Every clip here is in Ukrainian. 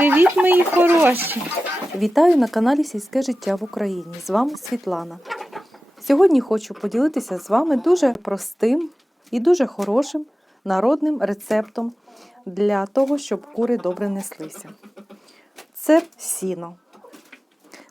Привіт, мої хороші! Вітаю на каналі Сільське життя в Україні. З вами Світлана. Сьогодні хочу поділитися з вами дуже простим і дуже хорошим народним рецептом для того, щоб кури добре неслися. Це сіно.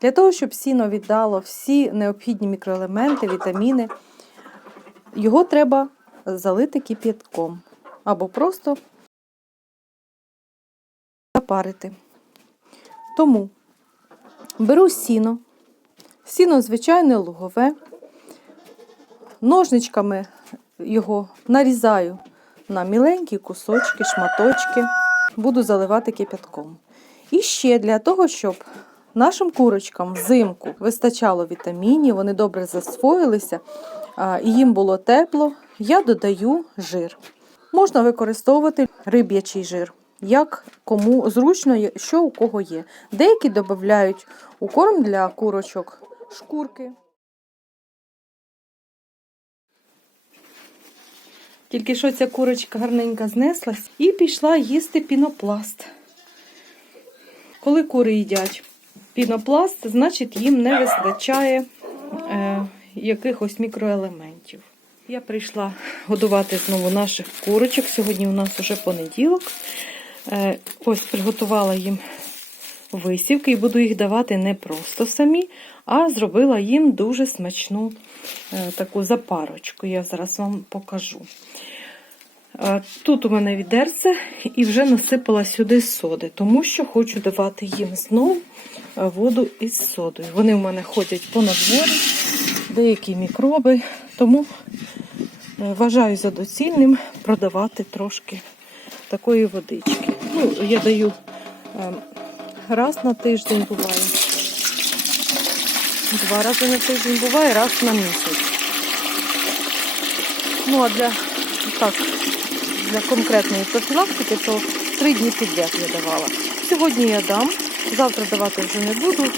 Для того, щоб сіно віддало всі необхідні мікроелементи, вітаміни, його треба залити кип'ятком або просто запарити. Тому беру сіно, сіно звичайне лугове, ножничками його нарізаю на міленькі кусочки, шматочки, буду заливати кип'ятком. І ще для того, щоб нашим курочкам взимку вистачало вітамінів, вони добре засвоїлися і їм було тепло, я додаю жир. Можна використовувати риб'ячий жир, як кому зручно, що у кого є. Деякі додають у корм для курочок шкурки. Тільки що ця курочка гарненько знеслась і пішла їсти пінопласт. Коли кури їдять пінопласт, значить їм не вистачає е, якихось мікроелементів. Я прийшла годувати знову наших курочок. Сьогодні у нас вже понеділок. Е, ось приготувала їм висівки і буду їх давати не просто самі, а зробила їм дуже смачну е, таку запарочку. Я зараз вам покажу. Е, Тут у мене відерце і вже насипала сюди соди, тому що хочу давати їм знову воду із содою. Вони в мене ходять по надворі, деякі мікроби, тому вважаю за доцільним продавати трошки такої водички. Ну, Я даю раз на тиждень буває. Два рази на тиждень буває, раз на місяць. Ну, а для так, для конкретної профілактики, то три дні підряд я давала. Сьогодні я дам, завтра давати вже не буду,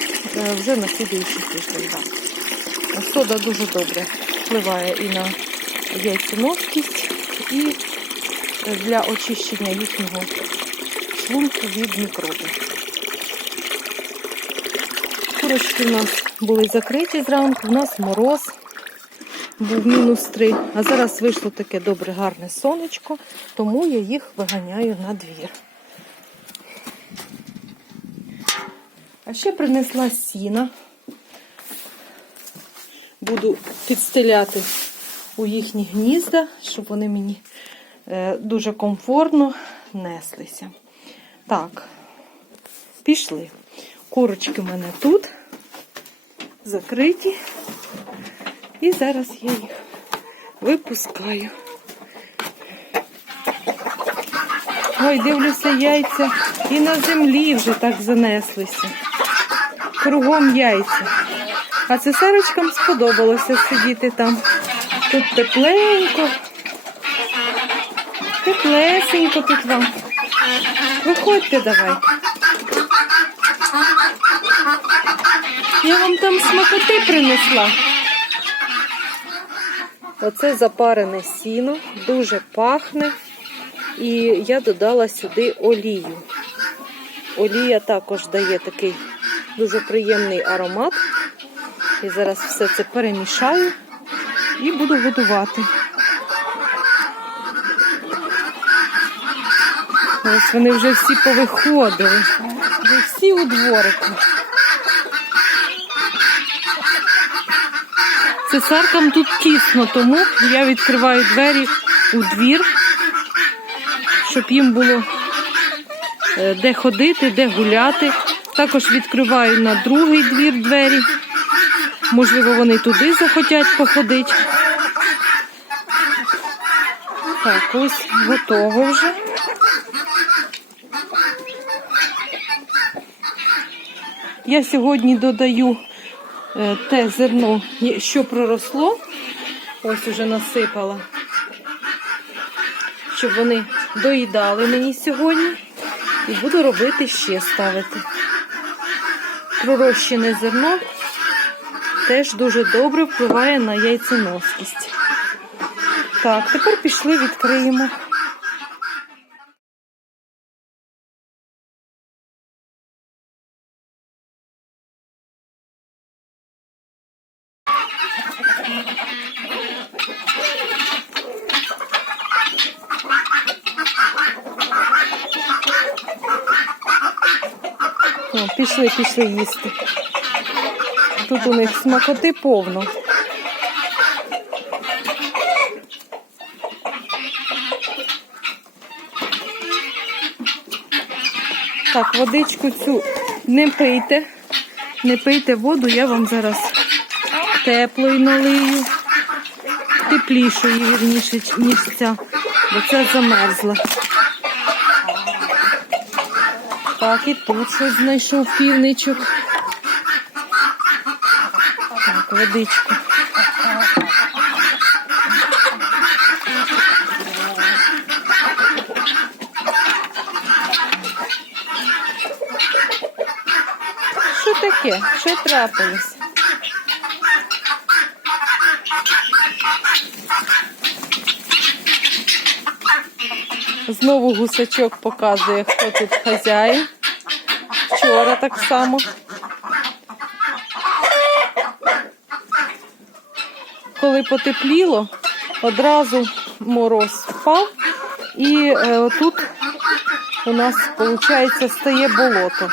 вже на слідуючий тиждень дам. Сода дуже добре впливає і на яйценоскість, і для очищення їхнього шлунку від мікробів. Курочки у нас були закриті зранку, у нас мороз був мінус 3, а зараз вийшло таке добре гарне сонечко, тому я їх виганяю на двір. А ще принесла сіна. Буду підстеляти у їхні гнізда, щоб вони мені дуже комфортно неслися. Так, пішли. Курочки в мене тут закриті. І зараз я їх випускаю. Ой, дивлюся, яйця і на землі вже так занеслися. Кругом яйця. А цесарочкам сподобалося сидіти там. Тут тепленько. Теплесенько тут вам. Виходьте давайте. Я вам там смакоти принесла. Оце запарене сіно, дуже пахне. І я додала сюди олію. Олія також дає такий дуже приємний аромат. І зараз все це перемішаю і буду годувати. Ось вони вже всі повиходили. Вже всі у дворику. Цесаркам тут тісно, тому я відкриваю двері у двір, щоб їм було де ходити, де гуляти. Також відкриваю на другий двір двері. Можливо, вони туди захотять походити. Так, ось готово вже. Я сьогодні додаю те зерно, що проросло, ось уже насипала, щоб вони доїдали мені сьогодні. І буду робити ще ставити. Пророщене зерно теж дуже добре впливає на яйценоскість. Так, тепер пішли, відкриємо. Пішли, пішли їсти. Тут у них смакоти повно. Так, водичку цю не пийте. Не пийте воду, я вам зараз теплої налию. Теплішої, вірніше, ніж ця, бо ця замерзла. Так, і тут щось знайшов півничок. Так, водичку. Що таке? Що трапилось? Знову гусачок показує, хто тут хазяїн. Вчора так само. Коли потепліло, одразу мороз впав, і е, тут у нас, виходить, стає болото.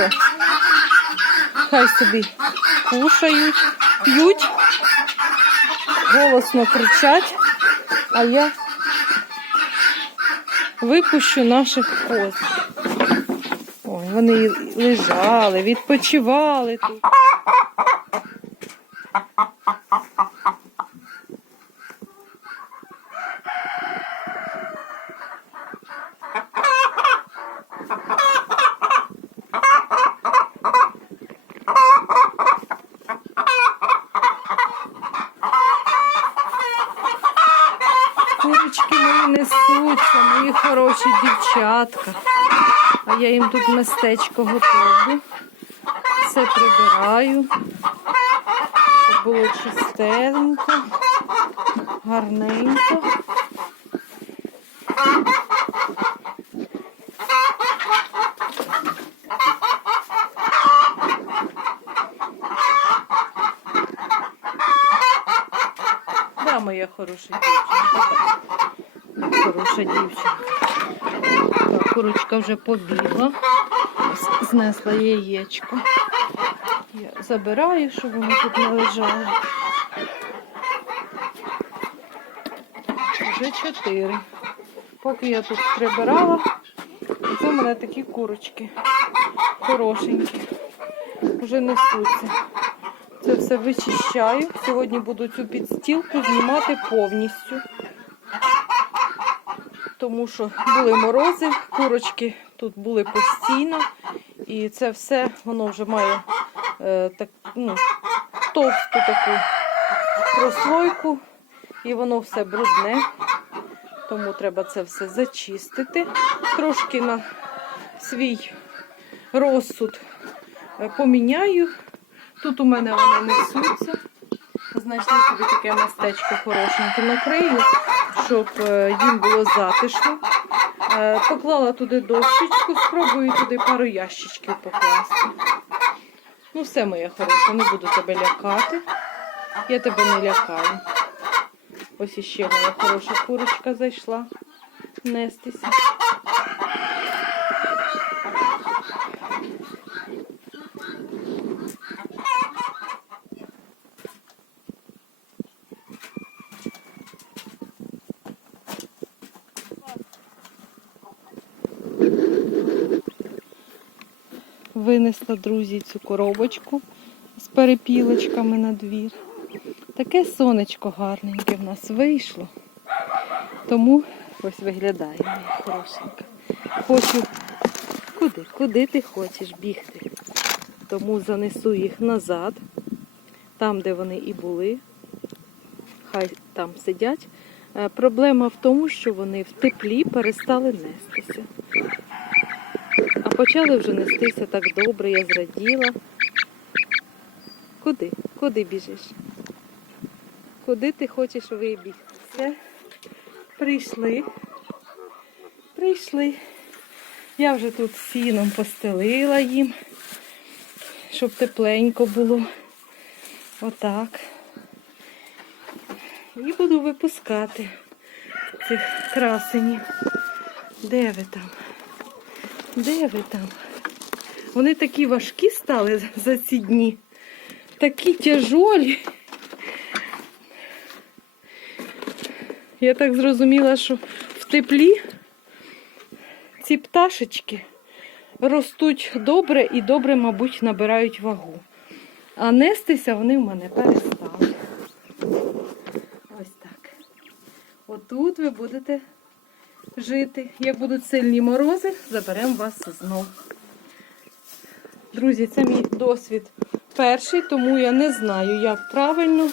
Ну хай собі кушають, п'ють, голосно кричать, а я випущу наших коз. Ой, вони лежали, відпочивали тут. Курочки мої несуться, мої хороші дівчатка. А я їм тут містечко готовлю. Все прибираю. Щоб було чистенько, гарненько. Да, моя хороша дівчинка. Хороша дівчинка. Так, курочка вже побігла. Знесла яєчко. Я забираю, щоб воно тут не лежало. Вже чотири. Поки я тут прибирала, це в мене такі курочки. Хорошенькі. Вже несуться. Це все вичищаю. Сьогодні буду цю підстілку знімати повністю. Тому що були морози, курочки тут були постійно. І це все воно вже має е, так, ну, товсту таку прослойку. І воно все брудне. Тому треба це все зачистити. Трошки на свій розсуд е, поміняю. Тут у мене вони несуться. Знайшли собі таке містечко хорошеньке накрию, щоб е, їм було затишно. Е, Поклала туди дощечку, спробую туди пару ящичків покласти. Ну, все моє хороше, не буду тебе лякати. Я тебе не лякаю. Ось іще моя хороша курочка зайшла нестися. Винесла, друзі, цю коробочку з перепілочками на двір. Таке сонечко гарненьке в нас вийшло. Тому ось виглядає моя хорошенька. Хочу. Куди? Куди ти хочеш бігти? Тому занесу їх назад, там, де вони і були. Хай там сидять. Е, Проблема в тому, що вони в теплі перестали нестися. Почали вже нестися так добре, я зраділа. Куди? Куди біжиш? Куди ти хочеш вибігти? Все. Прийшли. Прийшли. Я вже тут сіном постелила їм. щоб тепленько було. Отак. І буду випускати цих красенів. Де ви там? Де ви там? Вони такі важкі стали за ці дні. Такі тяжолі. Я так зрозуміла, що в теплі ці пташечки ростуть добре і добре, мабуть, набирають вагу. А нестися вони в мене перестали. Ось так. Отут ви будете жити. Як будуть сильні морози, заберемо вас знов. Друзі, це мій досвід перший, тому я не знаю, як правильно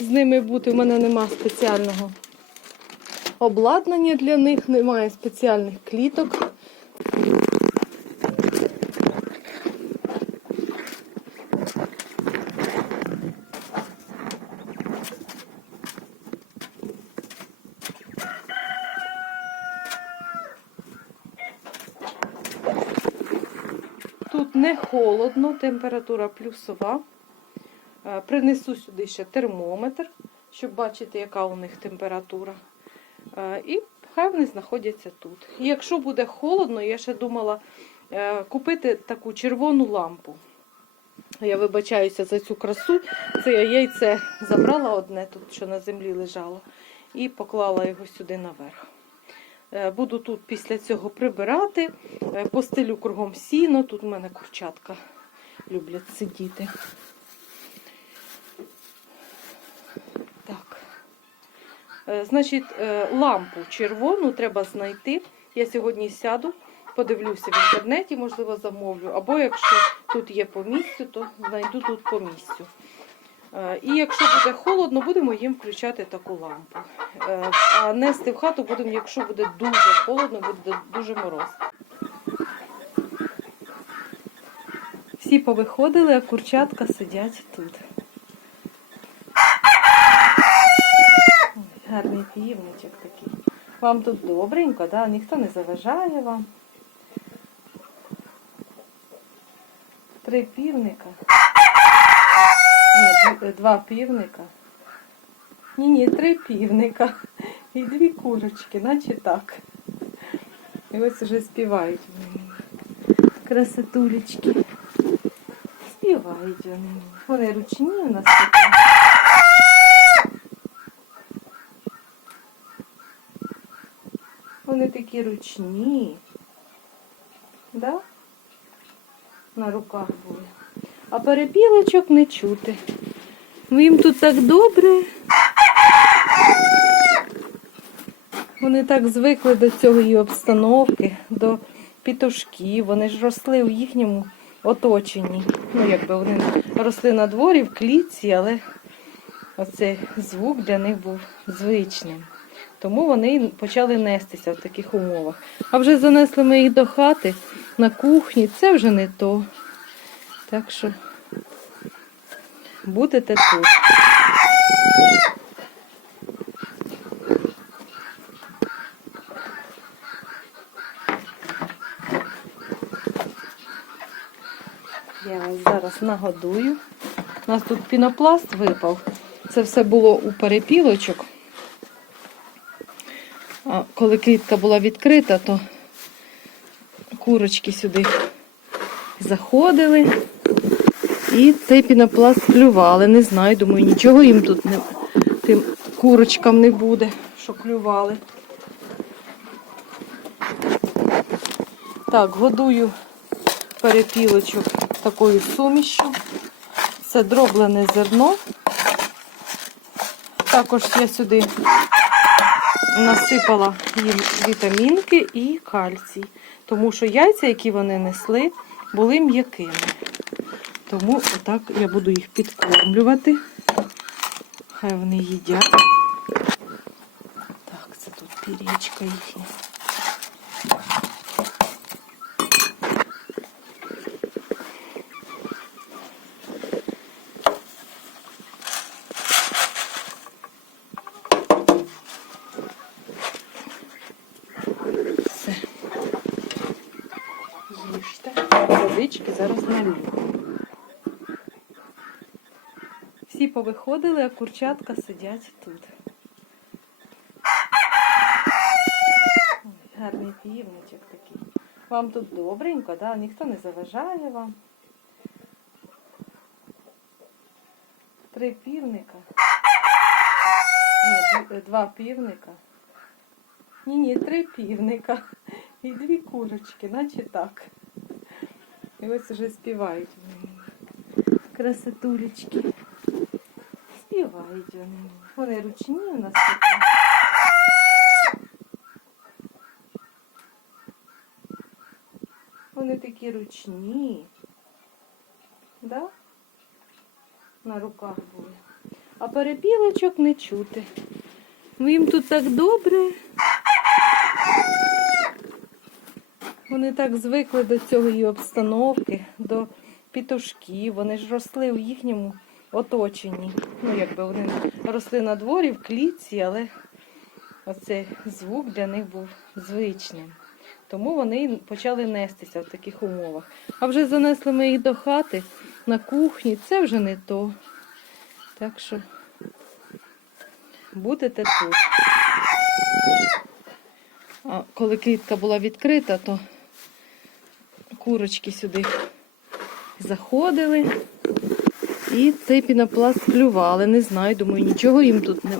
з ними бути. У мене нема спеціального обладнання для них, немає спеціальних кліток. Тут не холодно, температура плюсова. Е, Принесу сюди ще термометр, щоб бачити, яка у них температура. Е, І хай вони знаходяться тут. І якщо буде холодно, я ще думала е, купити таку червону лампу. Я вибачаюся за цю красу. Це я яйце забрала одне тут, що на землі лежало, і поклала його сюди наверх. Е, Буду тут після цього прибирати, е, постелю кругом сіно. Тут у мене курчатка люблять сидіти. Так. Е, Значить, лампу червону треба знайти. Я сьогодні сяду, подивлюся в інтернеті, можливо, замовлю. Або якщо тут є по місцю, то знайду тут по місцю. Е, І якщо буде холодно, будемо їм включати таку лампу. Е, А нести в хату будемо, якщо буде дуже холодно, буде дуже мороз. Всі повиходили, а курчатка сидять тут. Гарний півничок такий. Вам тут добренько, да? ніхто не заважає вам. Три півника. Ні, два півника. Ні, ні, три півника. І дві курочки, наче так. І ось уже співають вони. Красотулечки. Співають вони. Вони ручні у нас такі. Вони такі ручні. Да? На руках були. А перепілочок не чути. Ну, Їм тут так добре. Вони так звикли до цієї обстановки, до пітушків. Вони ж росли в їхньому оточенні. Ну, якби вони росли на дворі, в клітці, але оцей звук для них був звичним. Тому вони почали нестися в таких умовах. А вже занесли ми їх до хати на кухні. Це вже не то. Так що будете тут. Я вас зараз нагодую. У нас тут пінопласт випав. Це все було у перепілочок. А коли клітка була відкрита, то курочки сюди заходили і цей пінопласт клювали. Не знаю, думаю, нічого їм тут не, тим курочкам не буде, що клювали. Так, годую перепілочок такою сумішю. Це дроблене зерно. Також я сюди насипала їм вітамінки і кальцій. Тому що яйця, які вони несли, були м'якими. Тому отак я буду їх підкормлювати. Хай вони їдять. Так, це тут пірічка їхня. Все. Їжте. Водички зараз налью. Всі повиходили, а курчатка сидять тут. Ой, гарний півничок такий. Вам тут добренько, да? ніхто не заважає вам. Три півника. Ні, два півника. Ні, ні, три півника. І дві курочки, наче так. І ось уже співають. Красотулечки. Співають вони. Вони ручні у нас такі. Вони такі ручні. Да? На руках були. А перепілочок не чути. Ну, Їм тут так добре. Вони так звикли до цієї обстановки, до пітушків. Вони ж росли в їхньому оточенні. Ну, якби вони росли на дворі, в клітці, але оцей звук для них був звичним. Тому вони почали нестися в таких умовах. А вже занесли ми їх до хати на кухні. Це вже не то. Так що будете тут. А коли клітка була відкрита, то курочки сюди заходили і цей пінопласт клювали. Не знаю, думаю, нічого їм тут не,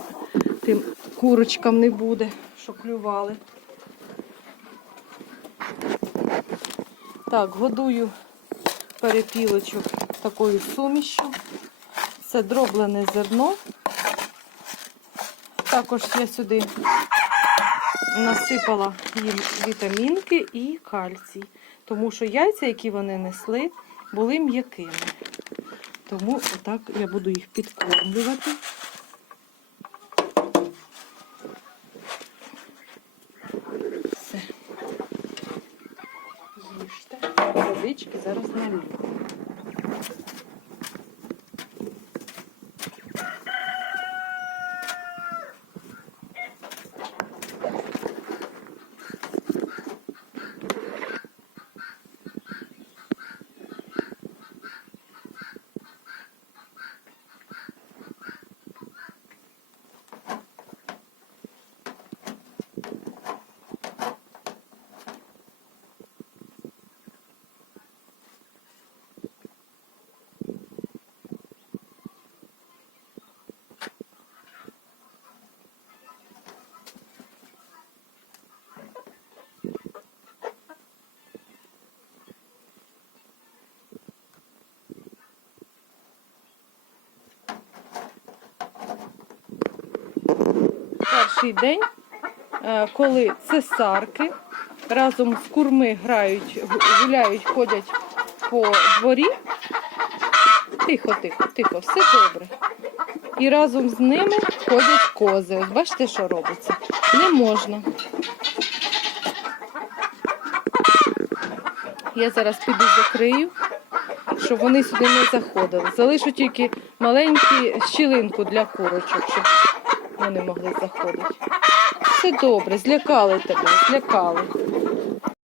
тим курочкам не буде, що клювали. Так, годую перепілочок такою сумішю. Це дроблене зерно. Також я сюди насипала їм вітамінки і кальцій. Тому що яйця, які вони несли, були м'якими. Тому отак я буду їх підкормлювати. Все. Їжте. Водички зараз налью. Перший день, е, коли цесарки разом з курми грають, гуляють, ходять по дворі. Тихо, тихо, тихо, все добре. І разом з ними ходять кози. Ось бачите, що робиться? Не можна. Я зараз піду закрию, щоб вони сюди не заходили. Залишу тільки маленьку щілинку для курочок, щоб вони могли заходити. Все добре, злякали тебе, злякали.